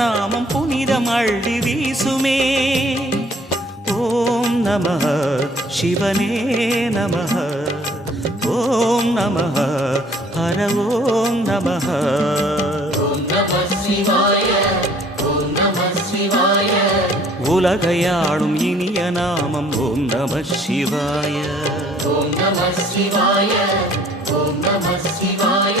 நாமம் புனிதம் அள்ளி வீசுமே. ஓம் நம சிவனே நம ஓம் நம ஹர ஓம் நம உலகையாளும் இனிய நாமம் ஓம் நம சிவாய. ஓம் நம சிவாய ஓம் நம சிவாய.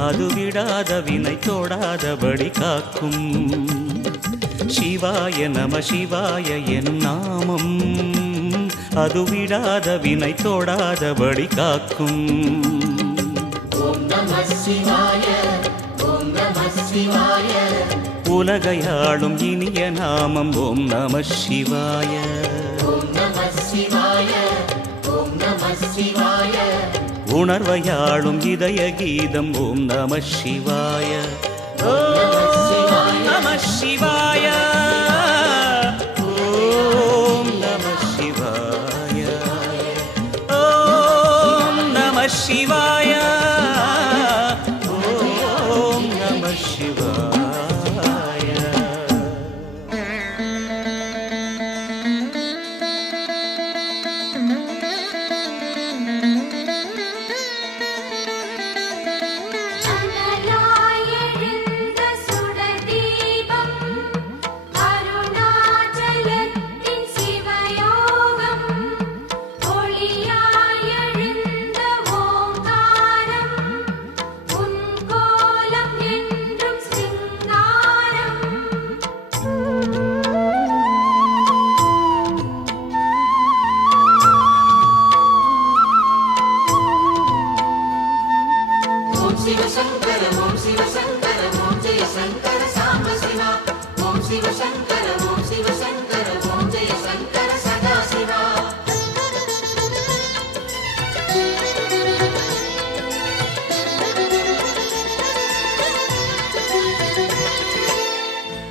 அது விடாத வினை தொடாதபடி காக்கும். சிவாய நம சிவாய எனும் நாமம். அது விடாத வினை தொடாதபடி காக்கும். உலகையாளும் இனிய நாமம் ஓம் நம சிவாய. ஓம் நம சிவாய ஓம் நம சிவாய. உணர்வையாளும் இதய கீதம் ஓம் நம சிவாய.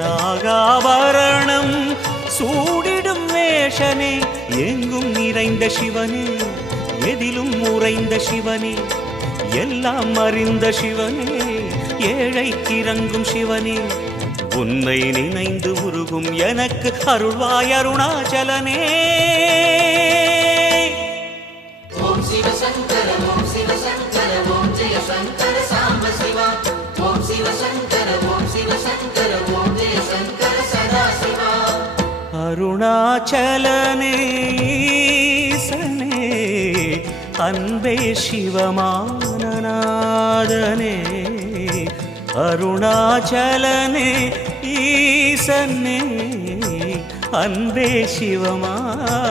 நாகாபரணம் சூடிடும் வேஷனே எங்கும் நிறைந்த சிவனே எதிலும் உறைந்த சிவனே எல்லாம் அறிந்த சிவனே ஏழை கிறங்கும் சிவனே. உன்னை நினைந்து உருகும் எனக்கு அருள்வாய் அருணாச்சலனே. அருணாச்சலனேசனே அன்பே சிவமானநாதனே அருணாச்சலனே ஈசனே அன்பே சிவமானநாதனே.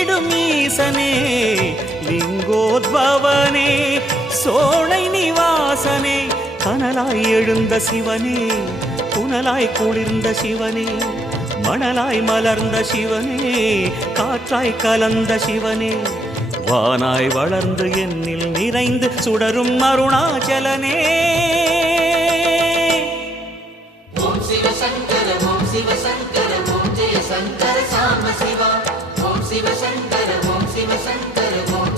ஈசனே லிங்கோத்பவனே சோழை நிவாசனே கனலாய் எழுந்த சிவனே புனலாய் குளிர்ந்த சிவனே மணலாய் மலர்ந்த சிவனே காற்றாய் கலந்த சிவனே வானாய் வளர்ந்து என்னில் நிறைந்து சுடரும் அருணாச்சலனே. ஓம் சிவ சங்கர ஓம் சிவ சங்கர ஓம் ஜெய சங்கர சாம்ப சிவா. ஓம் சிவ சங்கர ஓம்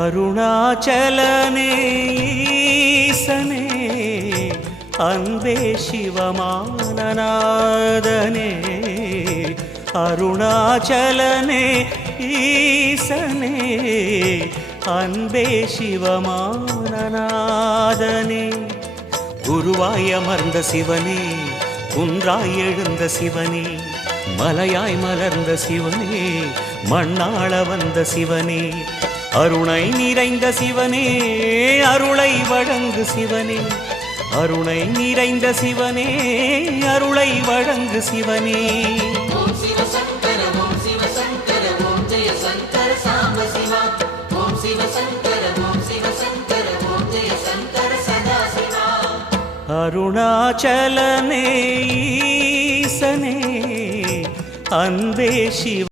அருணாச்சலனே ஈசனே அன்பே சிவமானநாதனே அருணாச்சலனே ஈசனே அன்பே சிவமானநாதனே. குருவாய் அமர்ந்த சிவனே குன்றாய் எழுந்த சிவனே மலையாய் மலர்ந்த சிவனே மண்ணாள வந்த சிவனே அருணை நிறைந்த சிவனே அருளை வழங்கு சிவனே. அருணை நிறைந்த சிவனே அருளை வழங்கு சிவனே. அருணாச்சலனே ஈசனே. அன்பே சிவ.